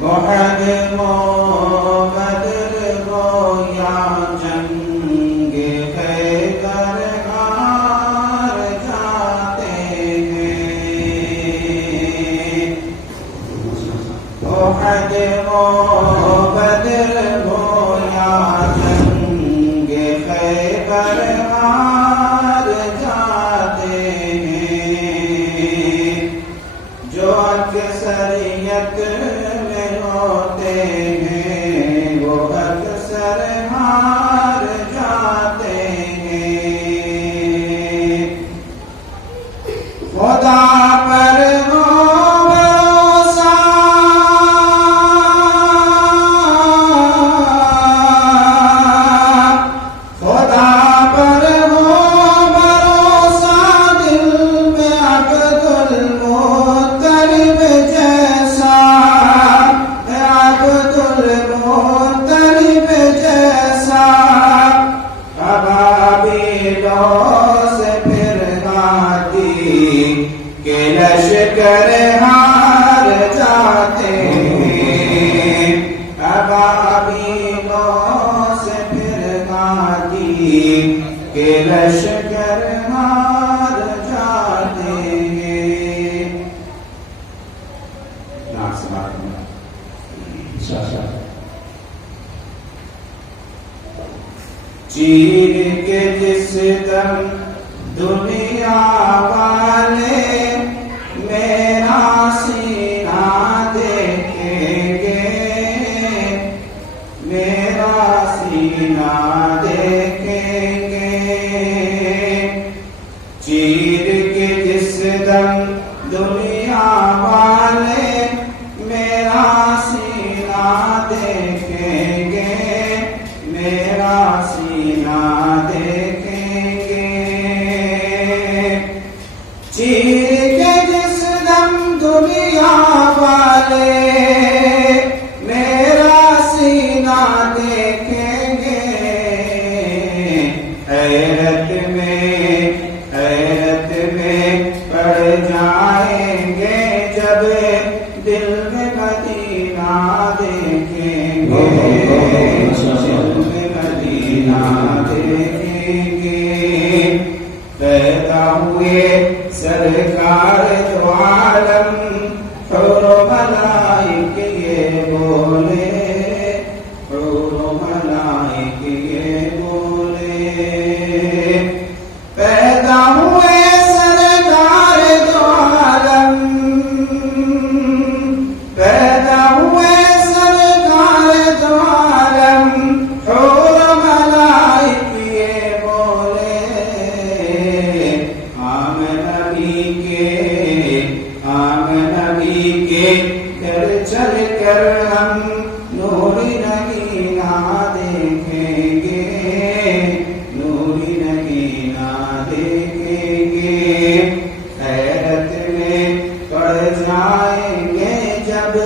احد ہو بدر ہو یا جنگ خیبر ہار جاتے ہیں احد ہو بدر ہو یا جنگ خیبر ہار جاتے ہیں جو اکثریت میں ہوتے ہیں وہ اکثر ہار جاتے ہیں خدا پر ہو بھروسہ خدا پر ہو بھروسہ دل میں عبد المطلب جیسا عبد المطلب جیسا ابابیلوں سے پھر ہاتھی کے لشکر ہار جاتے ہیں ابابیلوں سے پھر ہاتھی کے لشکر ہار جاتے ہیں چیر کے جس دم دنیا والے میرا سینہ دیکھیں گے میرا سینہ دیکھیں گے چیر کے جس دم دنیا والے میرا سینہ دیکھیں گے میرا سینہ دیکھیں گے چیر کے جس دم دنیا والے میرا سینہ دیکھیں گے حیرت میں پڑ جائیں گے جب دل میں مدینہ دیکھیں گے دیکھیں گے پیدا ہوئے سرکار دو عالم حور و ملائک یہ بولے حور و ملائک یہ بولے پیدا ہوئے سرکار دو عالم پیدا ہوئے سرکار دو عالم حور چل کر ہم نوری نگینہ دیکھیں گے نوری نگینہ دیکھیں گے حیرت میں پڑ جائیں گے جب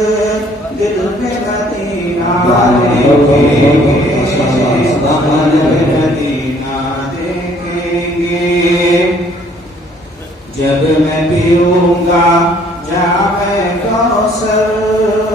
دل میں مدینہ دیکھیں گے مدینہ دیکھیں گے جب میں پیوں گا جام کوثر